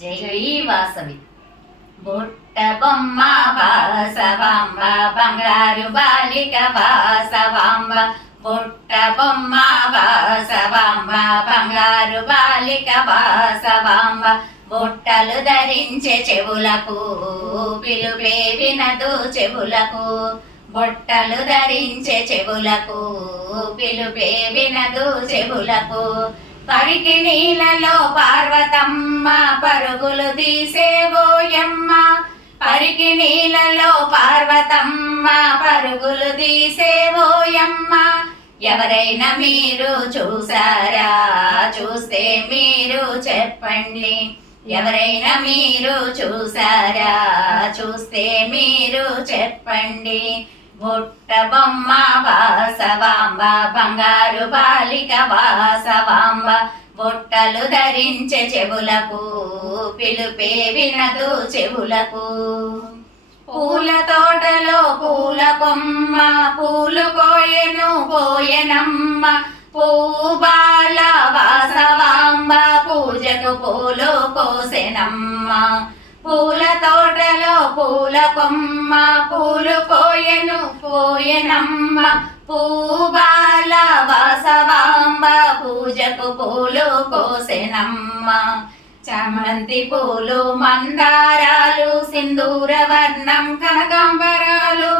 జై వాసవి బుట్ట బొమ్మ వాసవాంబ బంగారు బాలిక వాసవాంబ బుట్ట బొమ్మ వాసవాంబ బంగారు బాలిక వాసవాంబ బుట్టలు ధరించే చెవులకు పిలుపే వినదు చెవులకు బొట్టలు ధరించే చెవులకు పిలుపే వినదు చెవులకు పరికి నీళ్ళలో పార్వతమ్మ పరుగులు తీసేవోయమ్మ పరికి నీళ్ళలో పార్వతమ్మ పరుగులు తీసేవోయమ్మ ఎవరైనా మీరు చూసారా? చూస్తే మీరు చెప్పండి. ఎవరైనా మీరు చూసారా? చూస్తే మీరు చెప్పండి. బుట్ట బొమ్మ వాసవాంబ బంగారు బాలిక వాసవాంబ బుట్టలు ధరించే చెవులకు పిలుపే వినదు చెవులకు. పూల తోటలో పూల కొమ్మ పూలు కోయెను కోయనమ్మ పూబాల వాసవాంబ పూజకు పూలు కోసెనమ్మ. పూల తోటలో పూల కొమ్మ పూలు కోయెను కోయనమ్మ పూబాల వాసవాంబ పూజకు పూలు కోసెనమ్మ. చామంతి పూలు మందారాలు సింధూర వర్ణం కనకాంబరాలు.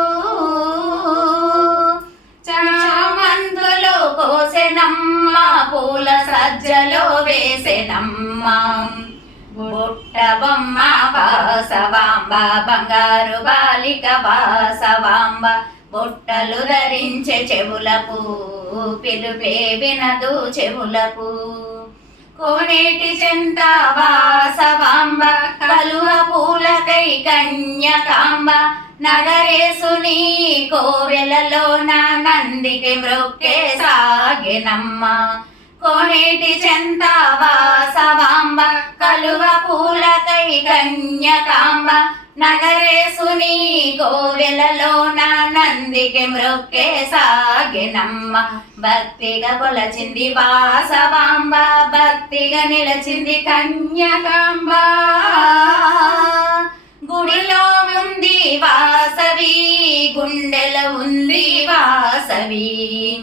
చామంతులు కోసెనమ్మ పూల సజ్జలో వేసెనమ్మ. బుట్ట బొమ్మ వాసవాంబ బంగారు బాలిక వాసవాంబ బుట్టలు ధరించే చెవులకు పిలుపే వినదు చెవులకు. కోనేటి చెంత వాసవాంబ కలువ పూలకై కన్యకాంబ నగరేసుని కోవెలలో నా నందికి మృక్కే సాగినమ్మ. కోనేటి చెంత వాసవాంబ కన్యకాంబ నగరే కన్యకాంబ గోవెలలో కోవెలలో నా నందికి మృక్కే సాగినమ్మ. భక్తిగా కొలచింది వాసవాంబ భక్తిగా నిలచింది కన్యకాంబ. గుడిలో ఉంది వాసవి గుండెలో ఉంది వాసవి.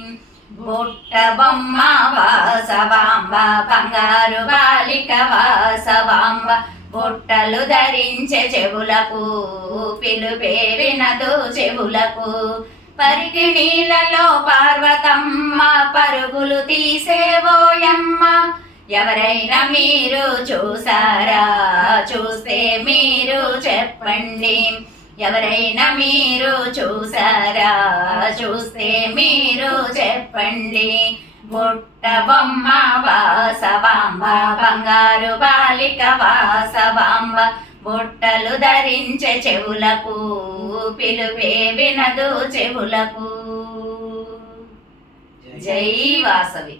బుట్ట బొమ్మ వాసవాంబ బంగారు బాలిక వాసవాంబ. బుట్టలు ధరించే చెవులకు పిలుపే వినదు చెవులకు. పరికి నీళ్ళలో పార్వతమ్మ పరుగులు తీసేవోయమ్మ ఎవరైనా మీరు చూసారా? చూస్తే మీరు చెప్పండి. ఎవరైనా మీరు చూసారా? చూస్తే మీరు చెప్పండి. బుట్ట బొమ్మ వాసవాంబ బంగారు బాలిక వాసవాంబ బుట్టలు ధరించే చెవులకు పిలుపే వినదు చెవులకు. జై వాసవి.